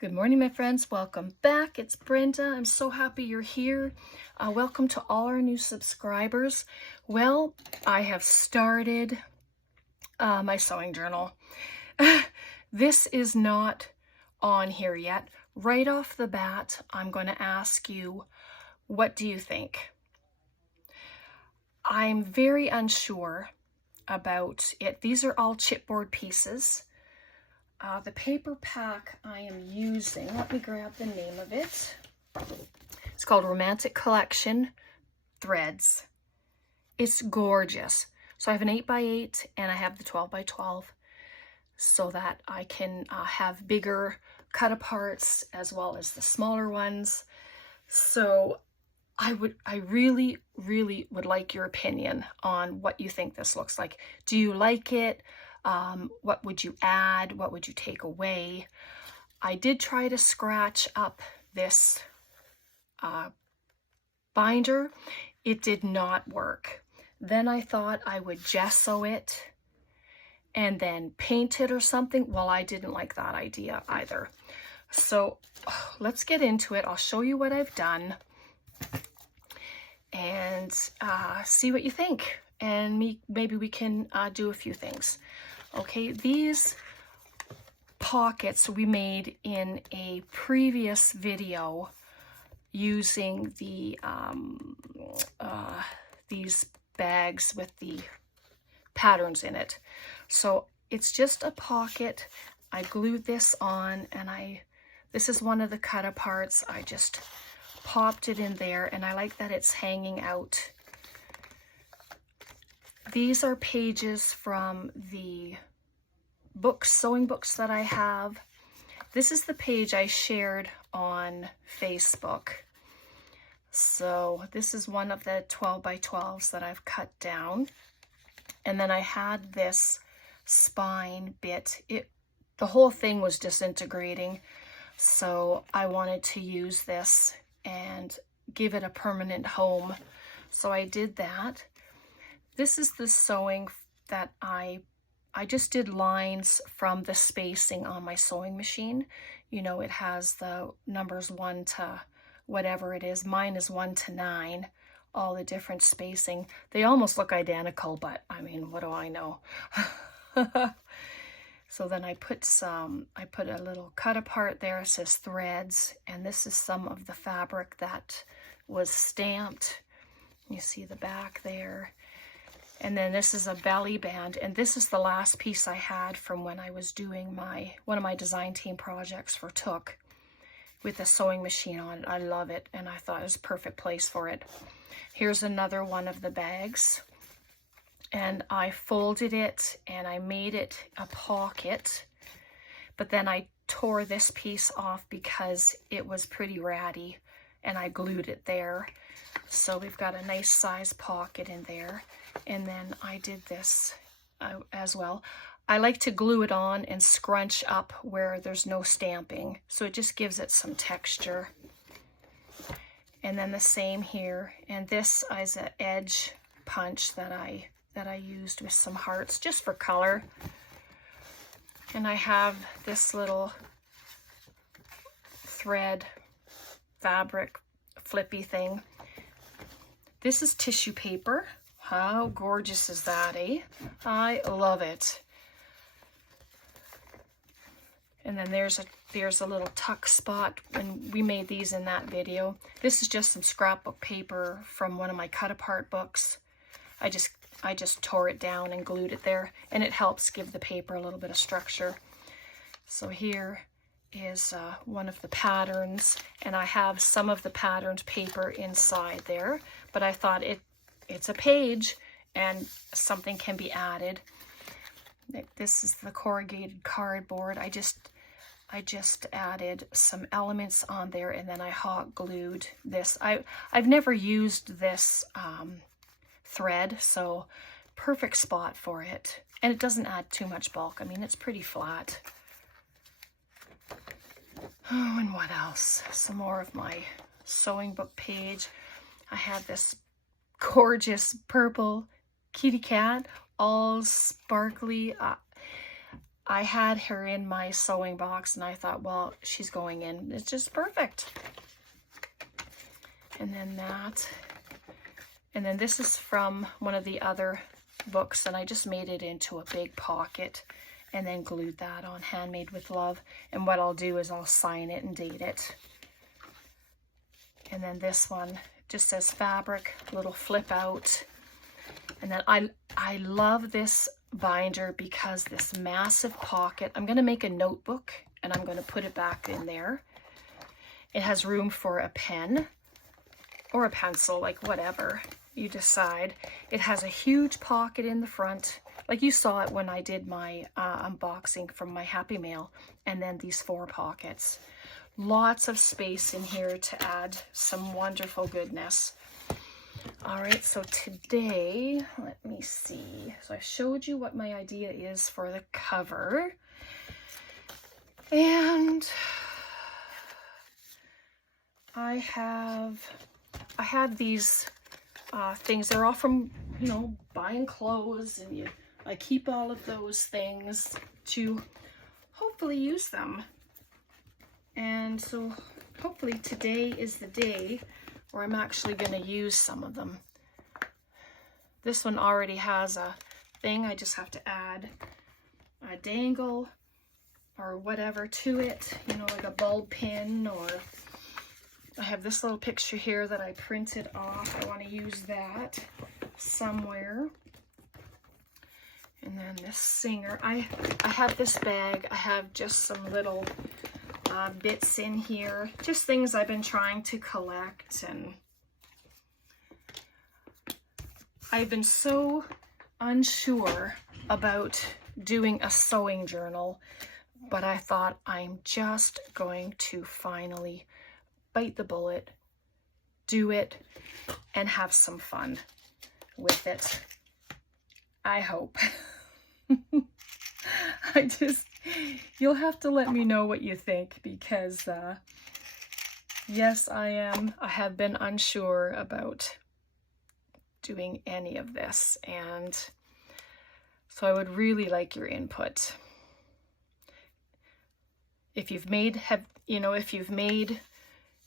Good morning, my friends. Welcome back. It's Brenda. I'm so happy you're here. Welcome to all our new subscribers. Well, I have started my sewing journal. This is not on here yet. Right off the bat, I'm going to ask you, what do you think? I'm very unsure about it. These are all chipboard pieces. The paper pack I am using, let me grab the name of it. It's called Romantic Collection Threads. It's gorgeous. So I have an 8x8 and I have the 12x12 so that I can have bigger cut aparts as well as the smaller ones. So I really would like your opinion on what you think this looks like. Do you like it? What would you add? What would you take away? I did try to scratch up this binder. It did not work. Then I thought I would gesso it and then paint it or something. Well, I didn't like that idea either. So let's get into it. I'll show you what I've done and see what you think. And maybe we can do a few things. Okay, these pockets we made in a previous video using the these bags with the patterns in it. So it's just a pocket. I glued this on and this is one of the cut aparts. I just popped it in there and I like that it's hanging out. These are pages from the books, sewing books that I have. This is the page I shared on Facebook. So this is one of the 12x12s that I've cut down. And then I had this spine bit. The whole thing was disintegrating. So I wanted to use this and give it a permanent home. So I did that. This is the sewing that I just did lines from the spacing on my sewing machine. You know, it has the numbers 1 to whatever it is. Mine is 1 to 9, all the different spacing. They almost look identical, but I mean, what do I know? So then I put a little cut apart there. It says threads, and this is some of the fabric that was stamped. You see the back there. And then this is a belly band, and this is the last piece I had from when I was doing one of my design team projects for Took with a sewing machine on it. I love it, and I thought it was a perfect place for it. Here's another one of the bags, and I folded it and I made it a pocket, but then I tore this piece off because it was pretty ratty, and I glued it there. So we've got a nice size pocket in there. And then I did this as well. I like to glue it on and scrunch up where there's no stamping. So it just gives it some texture. And then the same here. And this is an edge punch that I used with some hearts just for color. And I have this little thread fabric flippy thing. This is tissue paper. How gorgeous is that, eh? I love it. And then there's a little tuck spot, and we made these in that video. This is just some scrapbook paper from one of my cut apart books. I just tore it down and glued it there, and it helps give the paper a little bit of structure. So here is one of the patterns, and I have some of the patterned paper inside there, but I thought it's a page and something can be added. This is the corrugated cardboard. I just added some elements on there, and then I hot glued this. I've never used this thread, so perfect spot for it. And it doesn't add too much bulk. I mean, it's pretty flat. Oh, and what else? Some more of my sewing book page. I have this gorgeous purple kitty cat, all sparkly. I had her in my sewing box and I thought, well, she's going in. It's just perfect. And then that. And then this is from one of the other books, and I just made it into a big pocket and then glued that on, Handmade with Love. And what I'll do is I'll sign it and date it. And then this one just says fabric, little flip out. And then I love this binder because this massive pocket, I'm going to make a notebook and I'm going to put it back in there. It has room for a pen or a pencil, like whatever you decide. It has a huge pocket in the front, like you saw it when I did my unboxing from my Happy Mail, and then these 4 pockets. Lots of space in here to add some wonderful goodness. All right, so today, let me see. So I showed you what my idea is for the cover. And I had these things. They're all from, you know, buying clothes, and I keep all of those things to hopefully use them. And so hopefully today is the day where I'm actually going to use some of them. This one already has a thing. I just have to add a dangle or whatever to it, you know, like a bulb pin, or I have this little picture here that I printed off. I want to use that somewhere. And then this singer. I have this bag. I have just some little bits in here. Just things I've been trying to collect. And I've been so unsure about doing a sewing journal, but I thought I'm just going to finally bite the bullet, do it, and have some fun with it. I hope. You'll have to let me know what you think, because yes, I have been unsure about doing any of this, and so I would really like your input. If you've made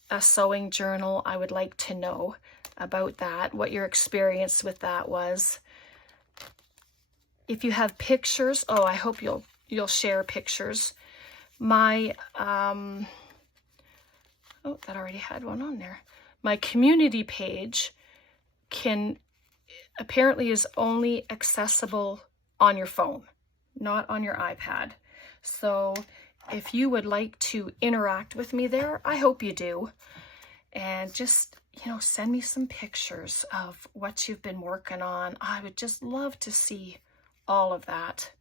a sewing journal, I would like to know about that, what your experience with that was. If you have pictures, oh, I hope you'll share pictures. My oh, that already had one on there. My community page apparently is only accessible on your phone, not on your iPad. So if you would like to interact with me there, I hope you do. And just, you know, send me some pictures of what you've been working on. I would just love to see all of that.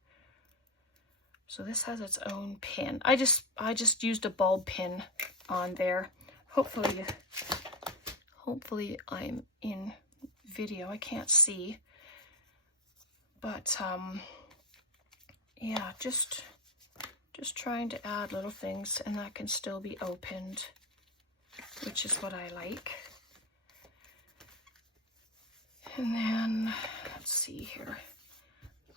So this has its own pin. I just used a bulb pin on there. Hopefully I'm in video. I can't see. But yeah, just trying to add little things, and that can still be opened, which is what I like. And then let's see here.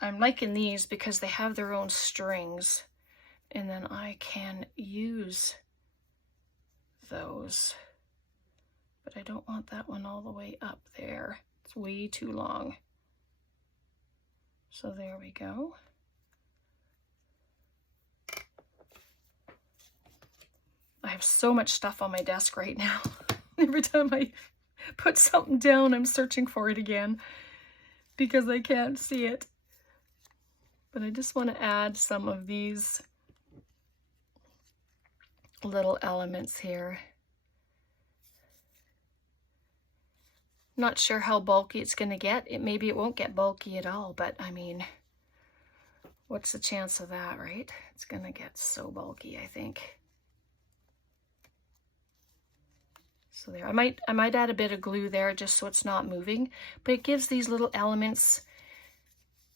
I'm liking these because they have their own strings, and then I can use those. But I don't want that one all the way up there. It's way too long. So there we go. I have so much stuff on my desk right now. Every time I put something down, I'm searching for it again because I can't see it. But I just want to add some of these little elements here. Not sure how bulky it's going to get. Maybe it won't get bulky at all, but I mean, what's the chance of that, right? It's going to get so bulky, I think. So there, I might add a bit of glue there just so it's not moving, but it gives these little elements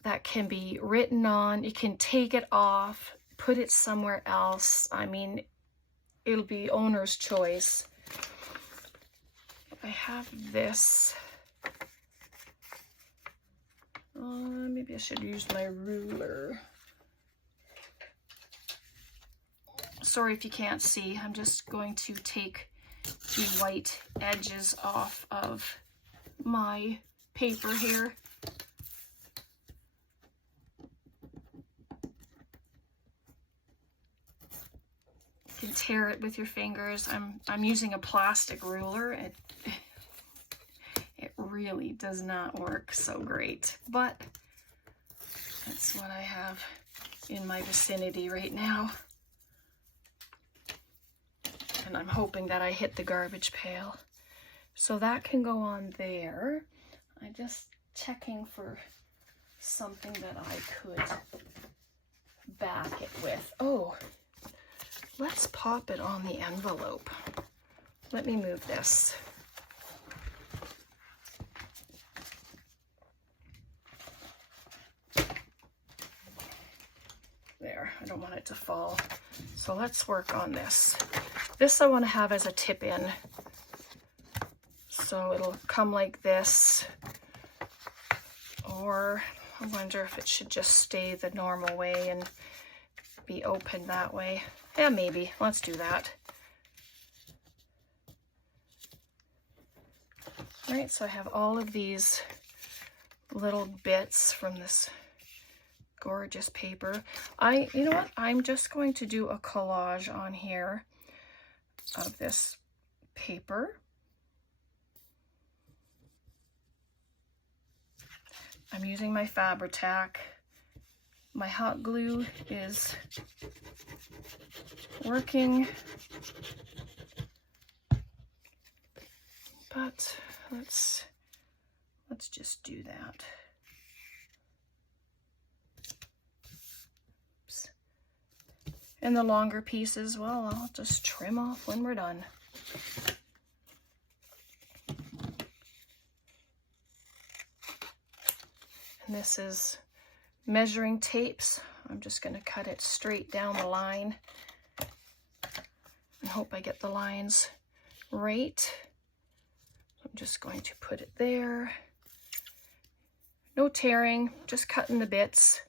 that can be written on. You can take it off, put it somewhere else. I mean, it'll be owner's choice. I have this. Maybe I should use my ruler. sorry if you can't see. I'm just going to take the white edges off of my paper here. You can tear it with your fingers. I'm using a plastic ruler. It really does not work so great, but that's what I have in my vicinity right now. And I'm hoping that I hit the garbage pail. So that can go on there. I'm just checking for something that I could back it with. Oh, let's pop it on the envelope. Let me move this. There, I don't want it to fall. So let's work on this. This I want to have as a tip in. So it'll come like this. Or I wonder if it should just stay the normal way and be open that way. Yeah, maybe. Let's do that. All right, so I have all of these little bits from this gorgeous paper. You know what? I'm just going to do a collage on here of this paper. I'm using my Fabri-Tac. My hot glue is working, but let's just do that. Oops. And the longer pieces, well, I'll just trim off when we're done. And this is measuring tapes. I'm just going to cut it straight down the line and hope I get the lines right. I'm just going to put it there. No tearing, just cutting the bits.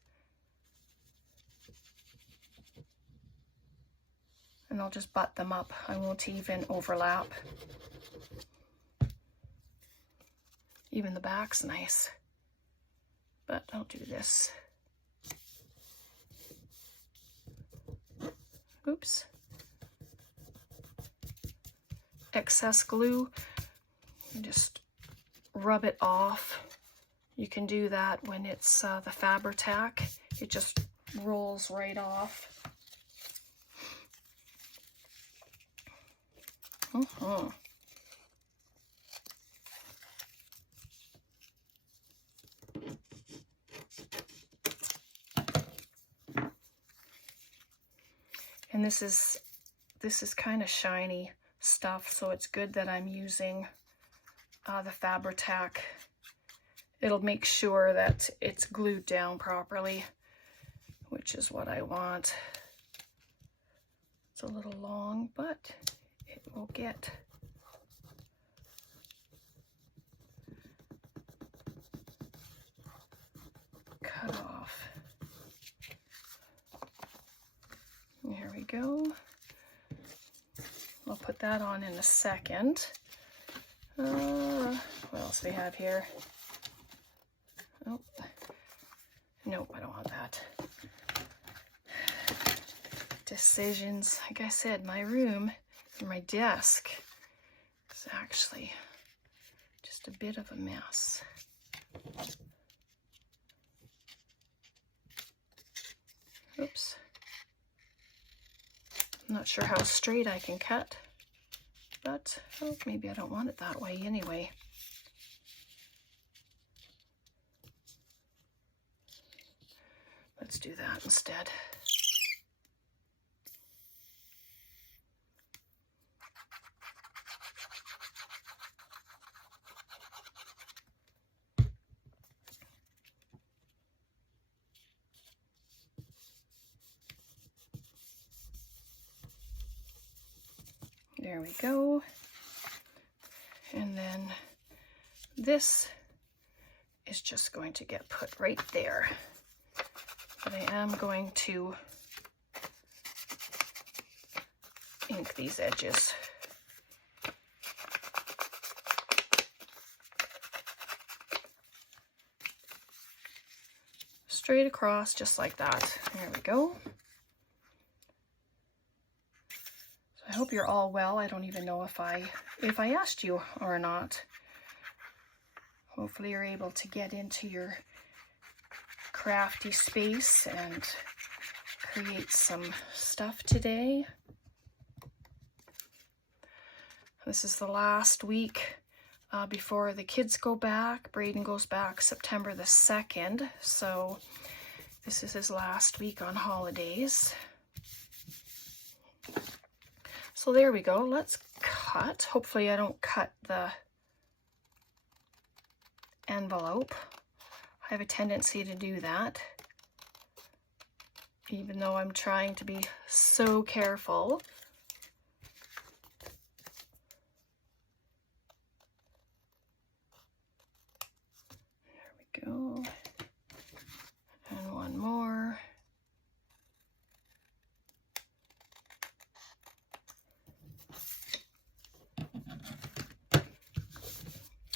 And I'll just butt them up. I won't even overlap. Even the back's nice. But I'll do this. Oops. Excess glue, and just rub it off. You can do that when it's the Fabri-Tac. It just rolls right off. And this is kind of shiny stuff, so it's good that I'm using the Fabri-Tac. It'll make sure that it's glued down properly, which is what I want. It's a little long, but it will get cut off. There we go. I'll put that on in a second. What else do we have here? Oh, nope, I don't want that. Decisions. Like I said, my room and my desk is actually just a bit of a mess. Oops. I'm not sure how straight I can cut, but oh, maybe I don't want it that way anyway. Let's do that instead. There we go. And then this is just going to get put right there. But I am going to ink these edges. Straight across, just like that. There we go. So I hope you're all well. I don't even know if I asked you or not. Hopefully you're able to get into your crafty space and create some stuff today. This is the last week before the kids go back. Braden goes back September the 2nd, so this is his last week on holidays. So there we go. Let's cut. Hopefully I don't cut the envelope. I have a tendency to do that, even though I'm trying to be so careful. Go. And one more.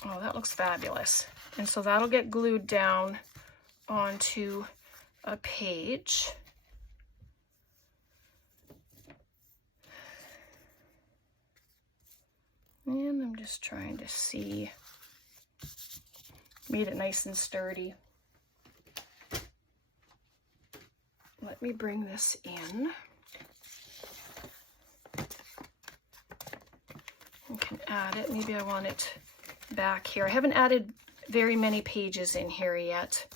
Oh, that looks fabulous. And so that'll get glued down onto a page. And I'm just trying to see. Made it nice and sturdy. Let me bring this in. I can add it. Maybe I want it back here. I haven't added very many pages in here yet.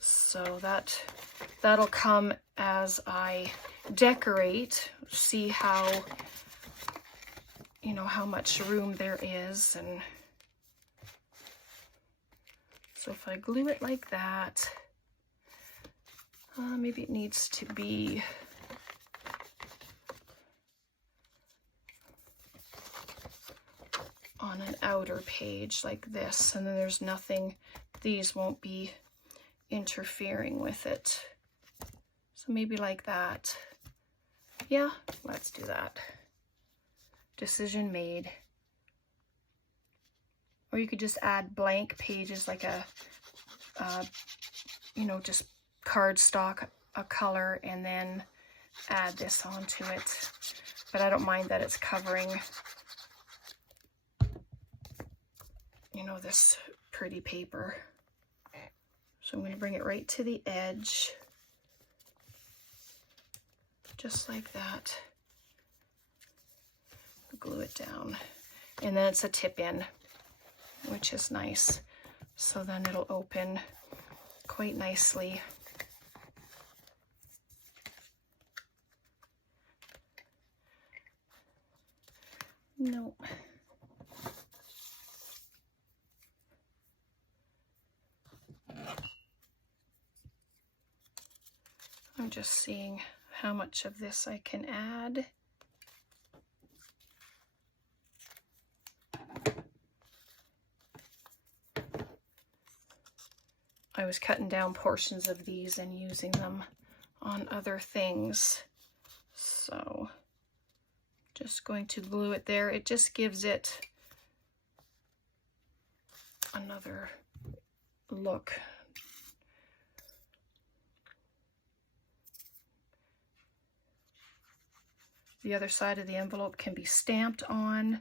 So that'll come as I decorate, see how, you know, how much room there is. And so if I glue it like that, maybe it needs to be on an outer page like this, and then there's nothing, these won't be interfering with it. So maybe like that. Yeah, let's do that. Decision made. Or you could just add blank pages, like a, you know, just cardstock, a color, and then add this onto it. But I don't mind that it's covering, you know, this pretty paper. So I'm going to bring it right to the edge, just like that. Glue it down, and then it's a tip in, which is nice. So then it'll open quite nicely. No. I'm just seeing how much of this I can add. I was cutting down portions of these and using them on other things. So just going to glue it there. It just gives it another look. The other side of the envelope can be stamped on.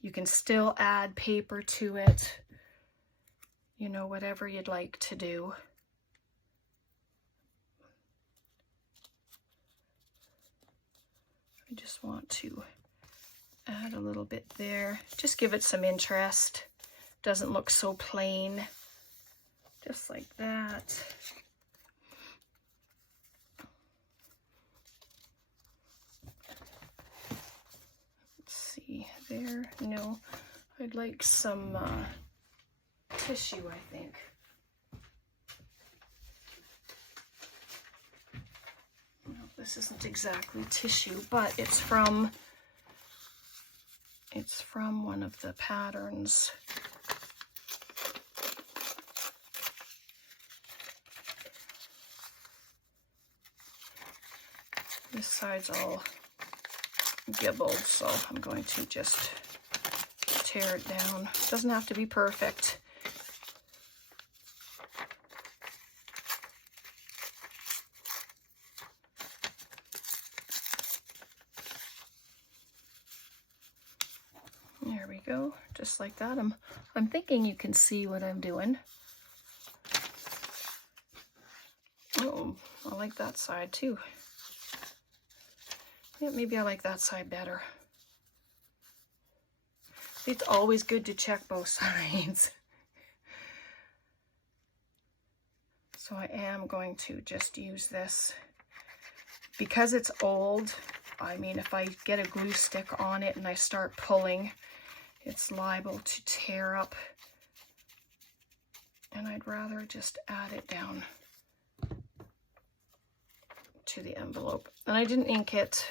You can still add paper to it. You know, whatever you'd like to do. I just want to add a little bit there. Just give it some interest. Doesn't look so plain. Just like that. Let's see there. No, I'd like some tissue, I think. No, this isn't exactly tissue, but it's from one of the patterns. This side's all gibbled, so I'm going to just tear it down. It doesn't have to be perfect. There we go, just like that. I'm thinking you can see what I'm doing. Oh, I like that side too. Yeah, maybe I like that side better. It's always good to check both sides. So I am going to just use this. Because it's old, I mean, if I get a glue stick on it and I start pulling, it's liable to tear up. And I'd rather just add it down to the envelope. And I didn't ink it.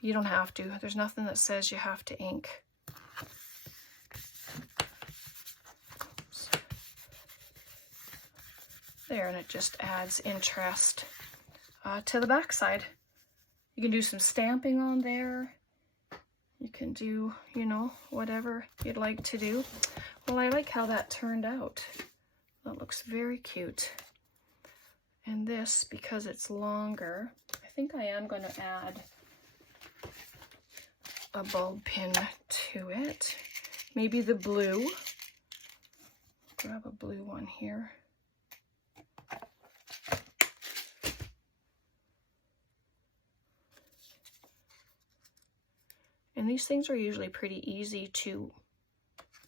You don't have to. There's nothing that says you have to ink. Oops. There, and it just adds interest to the back side. You can do some stamping on there. You can do, you know, whatever you'd like to do. Well, I like how that turned out. That looks very cute. And this, because it's longer, I think I am going to add a bulb pin to it. Maybe the blue. Grab a blue one here. And these things are usually pretty easy to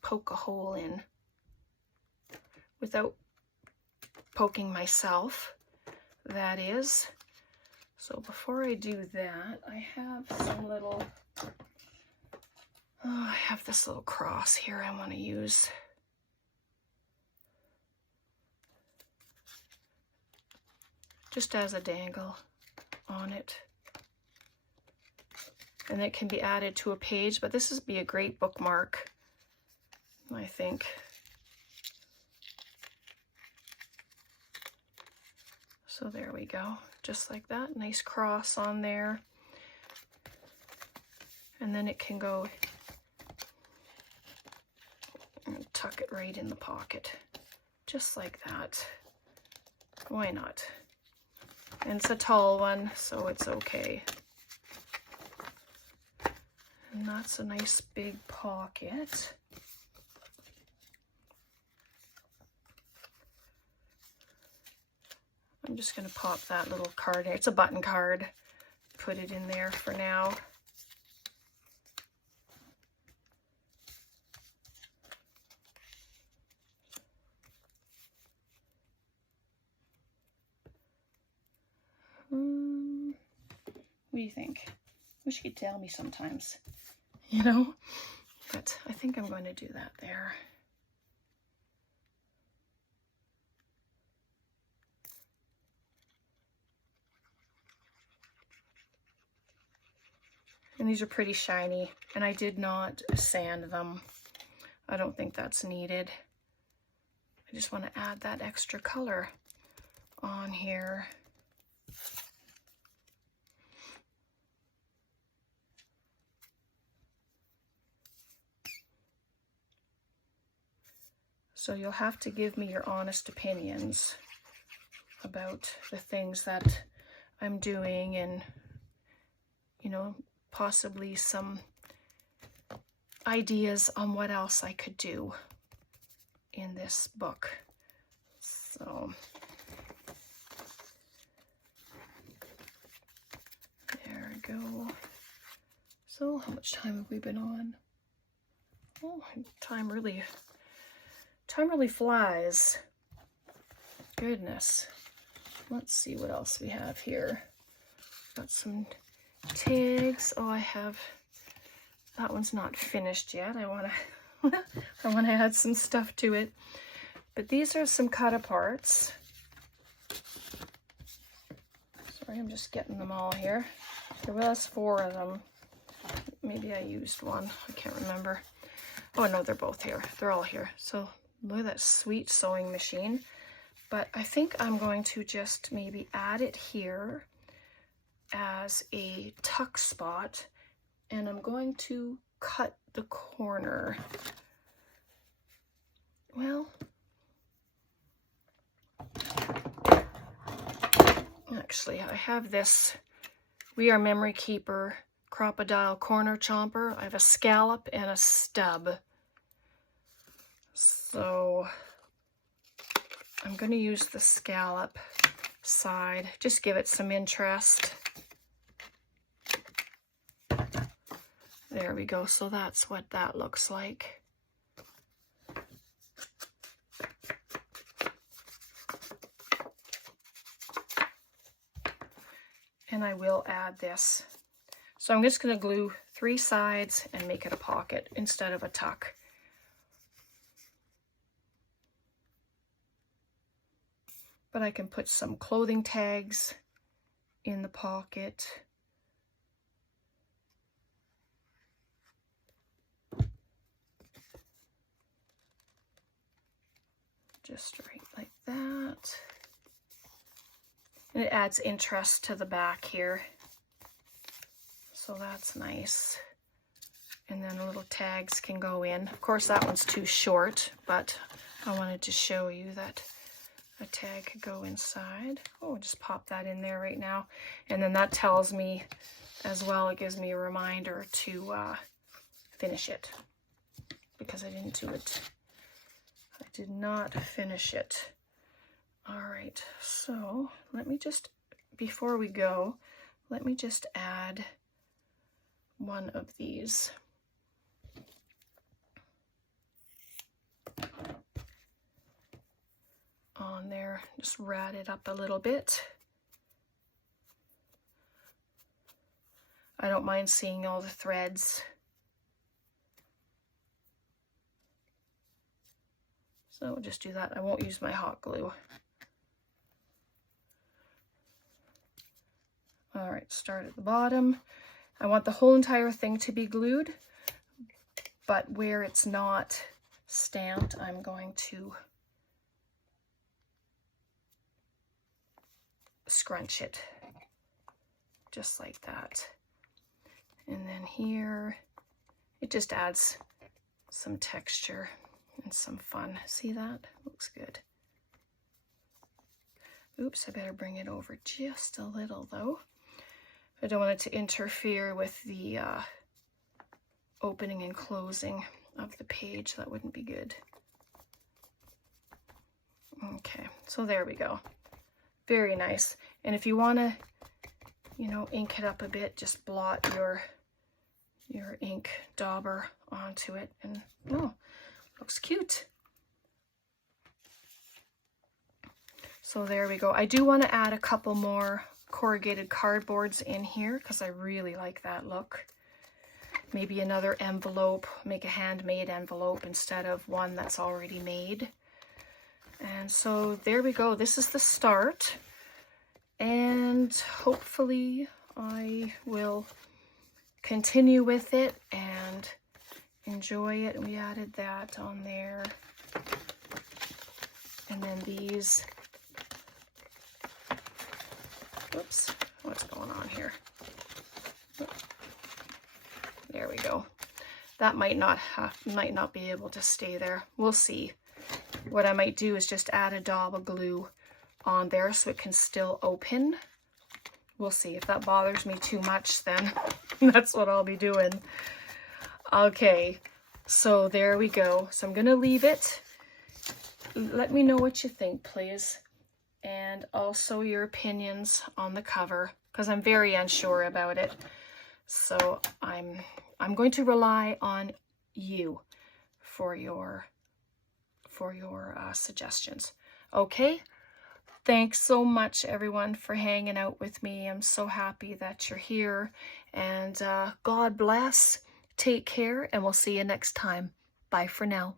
poke a hole in without poking myself, that is. So before I do that, I have some little, I have this little cross here I want to use. Just as a dangle on it. And it can be added to a page, but this would be a great bookmark, I think. So there we go, just like that, nice cross on there. And then it can go and tuck it right in the pocket, just like that. Why not? And it's a tall one, so it's okay. And that's a nice big pocket. I'm just going to pop that little card here. It's a button card. Put it in there for now. What do you think? Wish you could tell me sometimes, you know? But I think I'm going to do that there. And these are pretty shiny, and I did not sand them. I don't think that's needed. I just want to add that extra color on here. So you'll have to give me your honest opinions about the things that I'm doing, and, you know, possibly some ideas on what else I could do in this book. So there we go. So how much time have we been on? Oh, time really flies. Goodness. Let's see what else we have here. Got some tags. Oh, I have, that one's not finished yet. I want to add some stuff to it. But these are some cut aparts. Sorry, I'm just getting them all here. There was 4 of them. Maybe I used one. I can't remember. Oh no, they're both here. They're all here. So look at that sweet sewing machine. But I think I'm going to just maybe add it here as a tuck spot and I'm going to cut the corner. Well, actually, I have this We Are Memory Keeper Crop-A-Dile corner chomper. I have a scallop and a stub. So I'm going to use the scallop side, just give it some interest. There we go. So that's what that looks like. And I will add this. So I'm just going to glue 3 sides and make it a pocket instead of a tuck. But I can put some clothing tags in the pocket. Just right like that. And it adds interest to the back here. So that's nice. And then the little tags can go in. Of course, that one's too short, but I wanted to show you that a tag could go inside. Oh, just pop that in there right now. And then that tells me as well, it gives me a reminder to finish it, because I didn't do it. I did not finish it. All right, so let me just, before we go, let me just add one of these. On there, just rat it up a little bit. I don't mind seeing all the threads. So we'll just do that. I won't use my hot glue. All right, start at the bottom. I want the whole entire thing to be glued, but where it's not stamped, I'm going to scrunch it just like that. And then here, it just adds some texture and some fun. See that? Looks good. Oops, I better bring it over just a little though. I don't want it to interfere with the opening and closing of the page. That wouldn't be good. Okay, so there we go. Very nice. And if you want to, you know, ink it up a bit, just blot your ink dauber onto it, and oh, looks cute. So there we go. I do want to add a couple more corrugated cardboards in here because I really like that look. Maybe another envelope, make a handmade envelope instead of one that's already made. And so there we go. This is the start. And hopefully I will continue with it and enjoy it. We added that on there. And then these. Whoops, what's going on here? There we go. That might not be able to stay there. We'll see. What I might do is just add a dab of glue on there so it can still open. We'll see. If that bothers me too much, then that's what I'll be doing. Okay, so there we go. So I'm gonna leave it. Let me know what you think, please. And also your opinions on the cover, because I'm very unsure about it. So I'm going to rely on you for your suggestions. Okay? Thanks so much, everyone, for hanging out with me. I'm so happy that you're here. And God bless. Take care, and we'll see you next time. Bye for now.